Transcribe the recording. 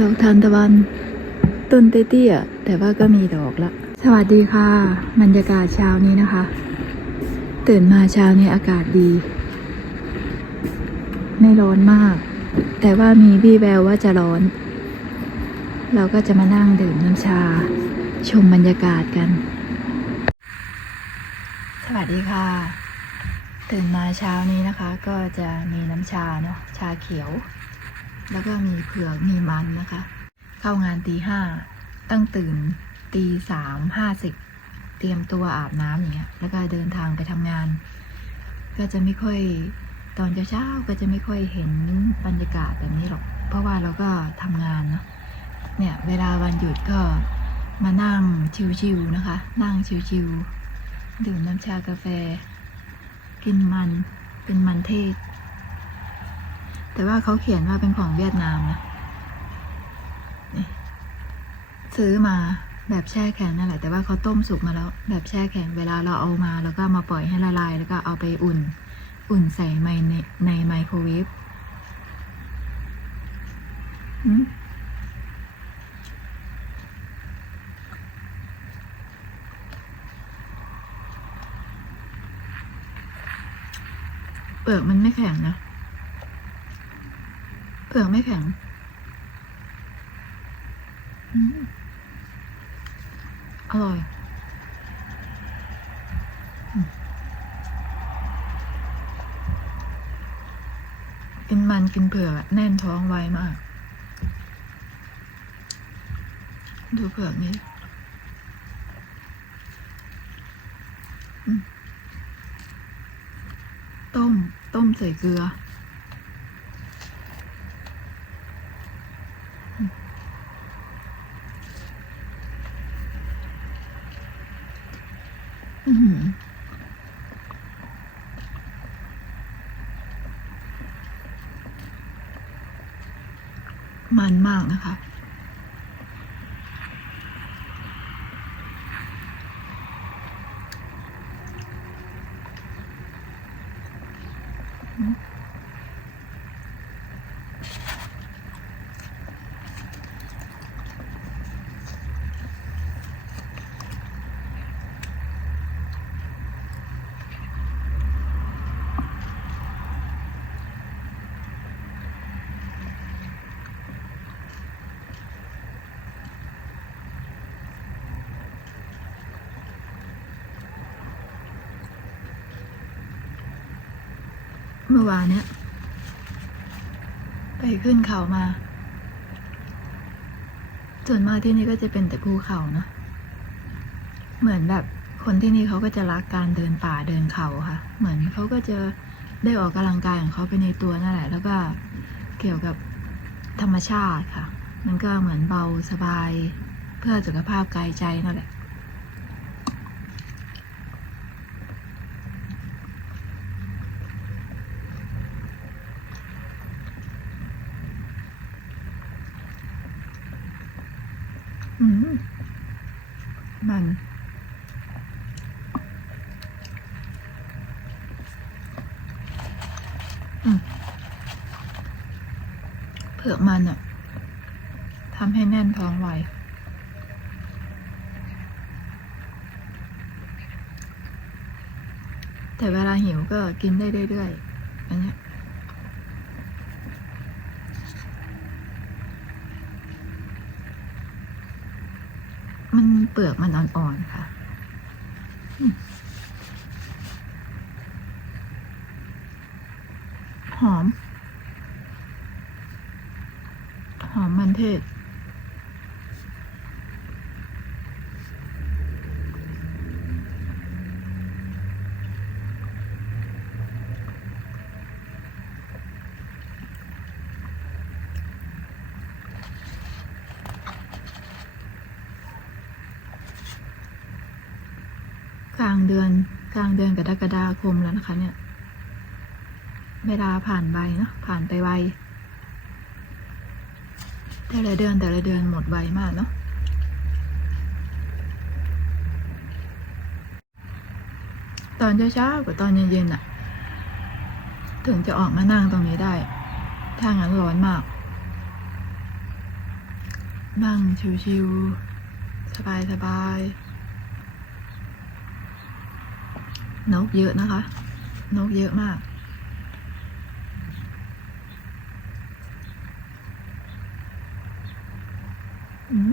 ดอกทานตะวัน ต้นเตี้ยๆแต่ว่าก็มีดอกละ สวัสดีค่ะ บรรยากาศเช้านี้นะคะ ตื่นมาเช้านี้อากาศดี ไม่ร้อนมาก แต่ว่ามีวี่แววว่าจะร้อน เราก็จะมานั่งดื่มน้ำชา ชมบรรยากาศกัน สวัสดีค่ะ ตื่นมาเช้านี้นะคะ ก็จะมีน้ำชาเนาะชาเขียว แล้วก็มีเผือกมีมันนะคะ เข้างานตีห้าตั้งตื่นตีสามห้าสิบเตรียมตัวอาบน้ำอย่างเงี้ยแล้วก็เดินทางไปทำงาน ก็จะไม่ค่อยตอนเช้าก็จะไม่ค่อยเห็นบรรยากาศแบบนี้หรอก เพราะว่าเราก็ทำงานเนาะเนี่ยเวลาวันหยุดก็มานั่งชิวๆนะคะ นั่งชิวๆดื่มน้ำชากาแฟ กินมันเป็นมันเทศ แต่ว่าเขาเขียนว่าเป็นของเวียดนามนะซื้อมาแบบแช่แข็งนั่นแหละแต่ว่าเขาต้มสุกมาแล้ว แบบแช่แข็งเวลาเราเอามา แล้วก็มาปล่อยให้ละลาย แล้วก็เอาไปอุ่น อุ่นใส่ไมในในไมโครเวฟอืมเปลือกมันไม่แข็งนะ ปลือกไม่แข็งอร่อยกินมันกินเผือกแน่นท้องไวมาก ดูเผือกนี้ต้ม ต้มใส่เกลือ อือหือ มันมากนะคะ เมื่อวานเนี้ยไปขึ้นเขามา ส่วนมากที่นี่ก็จะเป็นแต่ภูเขาเนอะเหมือนแบบคนที่นี่เขาก็จะรักการเดินป่าเดินเขาค่ะ เหมือนเขาก็จะได้ออกกำลังกายของเขาไปในตัวนั่นแหละ แล้วก็เกี่ยวกับธรรมชาติค่ะ มันก็เหมือนเบาสบายเพื่อสุขภาพกายใจนั่นแหละ มันเผือกมันอะทำให้แน่นท้องไวแต่เวลาหิวก็กินได้เรื่อยๆอันนี้ย มัน เปลือกมันอ่อนๆค่ะหอม หอมมันเทศ กลางเดือนกลางเดือนกรกฎาคมแล้วนะคะ เนี่ย เวลาผ่านไปเนาะผ่านไปไวแต่ละเดือนแต่ละเดือนหมดไวมากเนาะตอนเช้าๆกับตอนเย็นๆอะถึงจะออกมานั่งตรงนี้ได้ ถ้างั้นร้อนมาก นั่งชิวๆสบายๆ นกเยอะนะคะ นกเยอะมาก อืม